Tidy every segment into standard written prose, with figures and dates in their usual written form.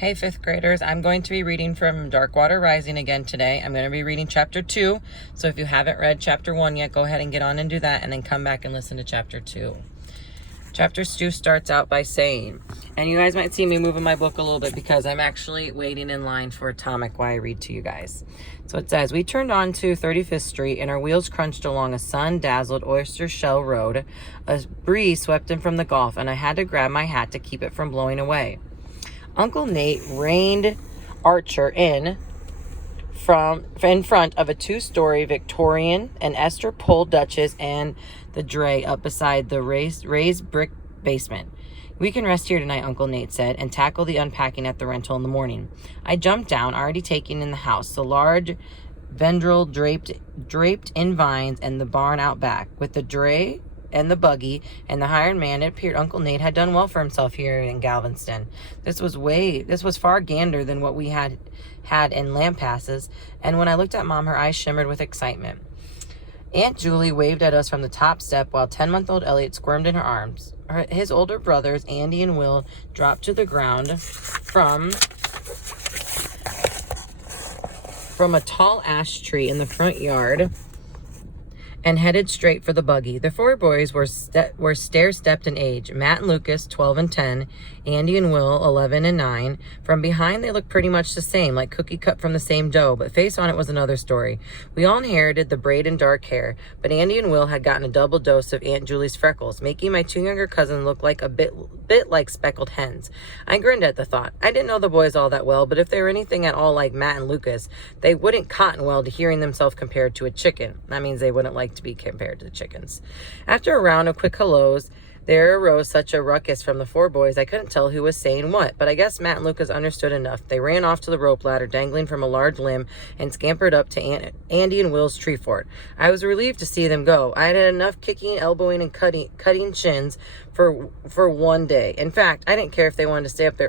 Hey, fifth graders, I'm going to be reading from Darkwater Rising again today. I'm going to be reading chapter 2. So if you haven't read chapter 1 yet, go ahead and get on and do that, and then come back and listen to chapter 2. Chapter 2 starts out by saying, and you guys might see me moving my book a little bit because I'm actually waiting in line for Atomic while I read to you guys. So it says, we turned on to 35th Street and our wheels crunched along a sun-dazzled oyster shell road. A breeze swept in from the Gulf and I had to grab my hat to keep it from blowing away. Uncle Nate reined Archer in front of a two-story Victorian, and Esther pulled Duchess and the dray up beside the raised brick basement. We can rest here tonight, Uncle Nate said, and tackle the unpacking at the rental in the morning. I jumped down, already taking in the house, the large vendril draped in vines, and the barn out back. With the dray and the buggy and the hired man, it appeared Uncle Nate had done well for himself here in Galveston. This was far gander than what we had in Lampasses, and when I looked at Mom, her eyes shimmered with excitement. Aunt Julie waved at us from the top step while 10-month-old Elliot squirmed in her arms. His older brothers, Andy and Will, dropped to the ground from a tall ash tree in the front yard and headed straight for the buggy. The four boys were stair-stepped in age. Matt and Lucas, 12 and 10. Andy and Will, 11 and 9. From behind, they looked pretty much the same, like cookie cut from the same dough, but face on it was another story. We all inherited the braid and dark hair, but Andy and Will had gotten a double dose of Aunt Julie's freckles, making my two younger cousins look like a bit like speckled hens. I grinned at the thought. I didn't know the boys all that well, but if they were anything at all like Matt and Lucas, they wouldn't cotton well to hearing themselves compared to a chicken. That means they wouldn't like to be compared to the chickens. After a round of quick hellos, there arose such a ruckus from the four boys I couldn't tell who was saying what, but I guess Matt and Lucas understood enough. They ran off to the rope ladder dangling from a large limb and scampered up to Andy and Will's tree fort. I was relieved to see them go. I had had enough kicking, elbowing, and cutting shins for one day. In fact, I didn't care if they wanted to stay up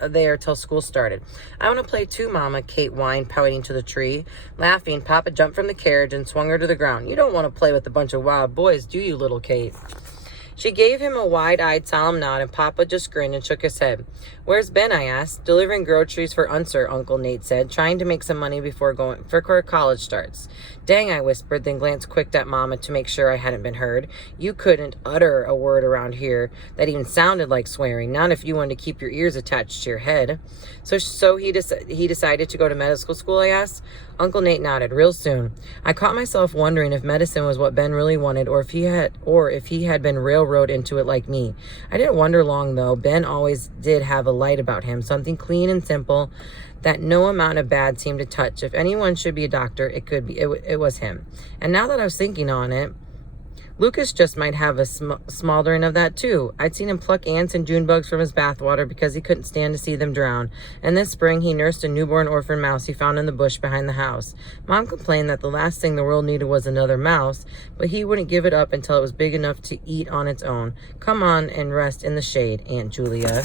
there till school started. I want to play too, Mama, Kate whined, pointing to the tree. Laughing, Papa jumped from the carriage and swung her to the ground. You don't want to play with a bunch of wild boys, do you, little Kate? She gave him a wide-eyed, solemn nod, and Papa just grinned and shook his head. Where's Ben, I asked. Delivering groceries for Unser, Uncle Nate said, trying to make some money before college starts. Dang, I whispered, then glanced quick at Mama to make sure I hadn't been heard. You couldn't utter a word around here that even sounded like swearing, not if you wanted to keep your ears attached to your head. So he decided to go to medical school, I asked. Uncle Nate nodded. Real soon. I caught myself wondering if medicine was what Ben really wanted, or if he had been railroaded into it like me. I didn't wonder long, though. Ben always did have a light about him, something clean and simple that no amount of bad seemed to touch. If anyone should be a doctor, it was him. And now that I was thinking on it, Lucas just might have a smoldering of that too. I'd seen him pluck ants and June bugs from his bathwater because he couldn't stand to see them drown. And this spring he nursed a newborn orphan mouse he found in the bush behind the house. Mom complained that the last thing the world needed was another mouse, but he wouldn't give it up until it was big enough to eat on its own. Come on and rest in the shade, Aunt Julia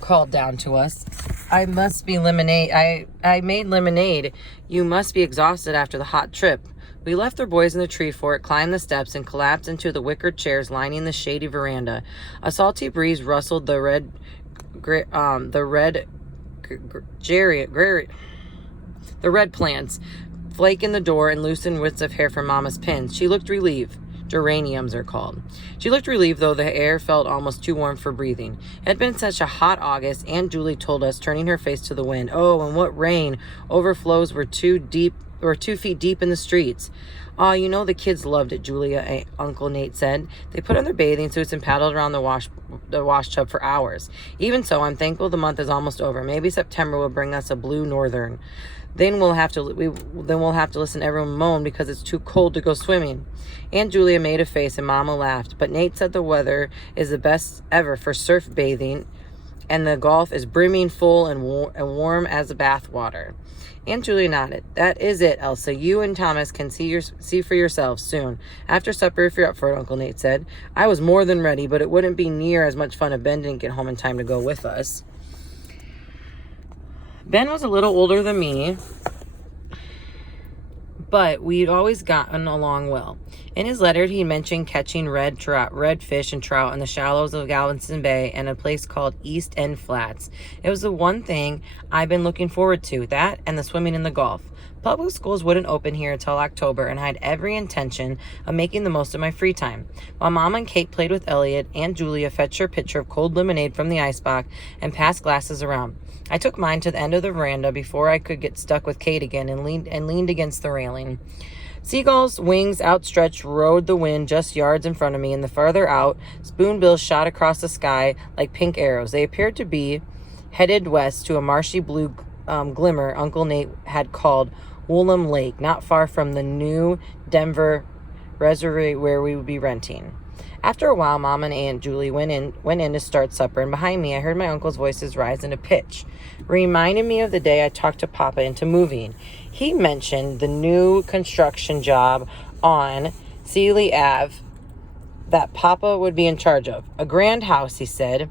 called down to us. I must be lemonade. I made lemonade. You must be exhausted after the hot trip. We left their boys in the tree fort, climbed the steps, and collapsed into the wicker chairs lining the shady veranda. A salty breeze rustled the red plants, flaking the door and loosened wisps of hair from Mama's pins. She looked relieved. Geraniums are called. She looked relieved, though the air felt almost too warm for breathing. It had been such a hot August, Aunt Julie told us, turning her face to the wind. Oh, and what rain! Overflows were 2 feet deep in the streets. Oh, you know the kids loved it, Julia, Uncle Nate said. They put on their bathing suits and paddled around the wash tub for hours. Even so, I'm thankful the month is almost over. Maybe September will bring us a blue northern. Then we'll have to listen to everyone moan because it's too cold to go swimming. Aunt Julia made a face and Mama laughed, but Nate said the weather is the best ever for surf bathing, and the Gulf is brimming full and warm as a bathwater. Aunt Julia nodded. That is it, Elsa. You and Thomas can see for yourselves soon. After supper, if you're up for it, Uncle Nate said. I was more than ready, but it wouldn't be near as much fun if Ben didn't get home in time to go with us. Ben was a little older than me, but we'd always gotten along well. In his letter, he mentioned catching red fish and trout in the shallows of Galveston Bay and a place called East End Flats. It was the one thing I've been looking forward to, that and the swimming in the Gulf. Public schools wouldn't open here until October, and I had every intention of making the most of my free time. While Mom and Kate played with Elliot, Aunt Julia fetched her pitcher of cold lemonade from the icebox and passed glasses around. I took mine to the end of the veranda before I could get stuck with Kate again and leaned against the railing. Seagulls' wings outstretched rode the wind just yards in front of me, and the farther out, spoonbills shot across the sky like pink arrows. They appeared to be headed west to a marshy blue glimmer Uncle Nate had called Woolham Lake, not far from the new Denver reservoir where we would be renting. After a while, Mom and Aunt Julie went in to start supper, and behind me I heard my uncle's voices rise in a pitch. Reminded me of the day I talked to Papa into moving. He mentioned the new construction job on Sealy Ave that Papa would be in charge of. A grand house, he said,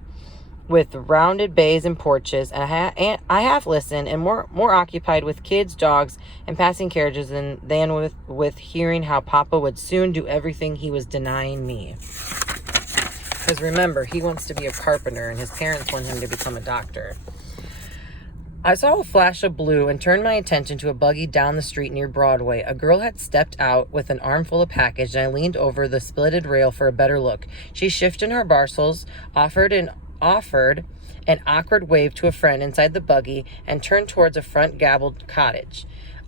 with rounded bays and porches, and I half listened and more occupied with kids, dogs, and passing carriages than with hearing how Papa would soon do everything he was denying me. Because remember, he wants to be a carpenter, and his parents want him to become a doctor. I saw a flash of blue and turned my attention to a buggy down the street near Broadway. A girl had stepped out with an armful of package, and I leaned over the splitted rail for a better look. She shifted her parcels, offered an awkward wave to a friend inside the buggy, and turned towards a front gabled cottage.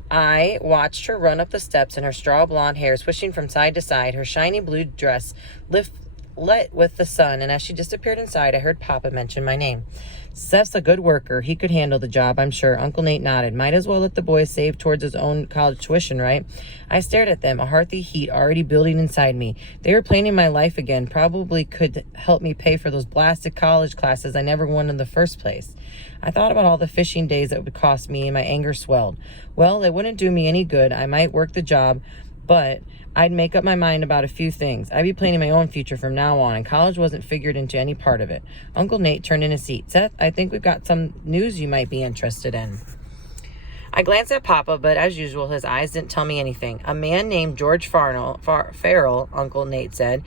I watched her run up the steps, and her straw blonde hair swishing from side to side, her shiny blue dress lit with the sun, and as she disappeared inside, I heard Papa mention my name. Seth's a good worker. He could handle the job, I'm sure. Uncle Nate nodded. Might as well let the boy save towards his own college tuition, right? I stared at them, a hearty heat already building inside me. They were planning my life again. Probably could help me pay for those blasted college classes I never won in the first place. I thought about all the fishing days that would cost me, and my anger swelled. Well, it wouldn't do me any good. I might work the job, but I'd make up my mind about a few things. I'd be planning my own future from now on, and college wasn't figured into any part of it. Uncle Nate turned in his seat. Seth, I think we've got some news you might be interested in. I glanced at Papa, but as usual, his eyes didn't tell me anything. A man named George Farrell, Uncle Nate said,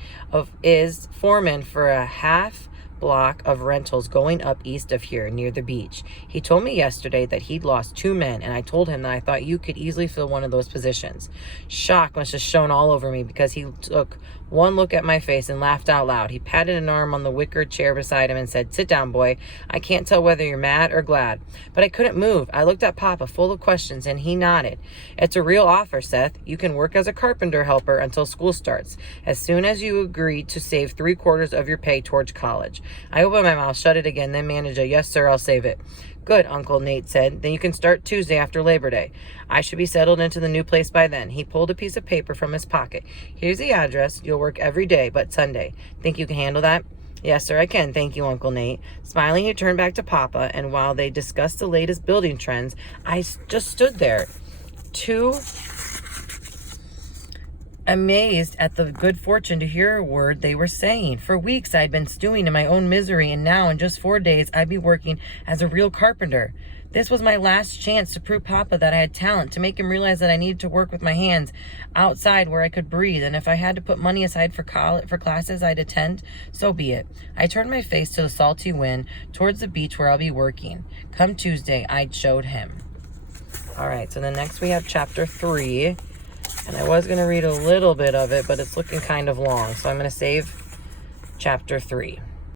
is foreman for a half block of rentals going up east of here near the beach. He told me yesterday that he'd lost 2 men, and I told him that I thought you could easily fill one of those positions. Shock must have shown all over me because he took one look at my face and laughed out loud. He patted an arm on the wicker chair beside him and said, "Sit down, boy. I can't tell whether you're mad or glad." But I couldn't move. I looked at Papa full of questions, and he nodded. "It's a real offer, Seth. You can work as a carpenter helper until school starts, as soon as you agree to save 3/4 of your pay towards college." I opened my mouth, shut it again, then managed a, "Yes, sir, I'll save it." "Good," Uncle Nate said. "Then you can start Tuesday after Labor Day. I should be settled into the new place by then." He pulled a piece of paper from his pocket. "Here's the address. You'll work every day but Sunday. Think you can handle that?" "Yes, sir, I can. Thank you, Uncle Nate." Smiling, he turned back to Papa, and while they discussed the latest building trends, I just stood there, too amazed at the good fortune to hear a word they were saying. For weeks I'd been stewing in my own misery, and now in just 4 days I'd be working as a real carpenter. This was my last chance to prove Papa that I had talent, to make him realize that I needed to work with my hands outside where I could breathe, and if I had to put money aside for classes I'd attend, so be it. I turned my face to the salty wind towards the beach where I'll be working. Come Tuesday, I'd showed him. All right, so then next we have chapter 3. And I was going to read a little bit of it, but it's looking kind of long. So I'm going to save chapter 3.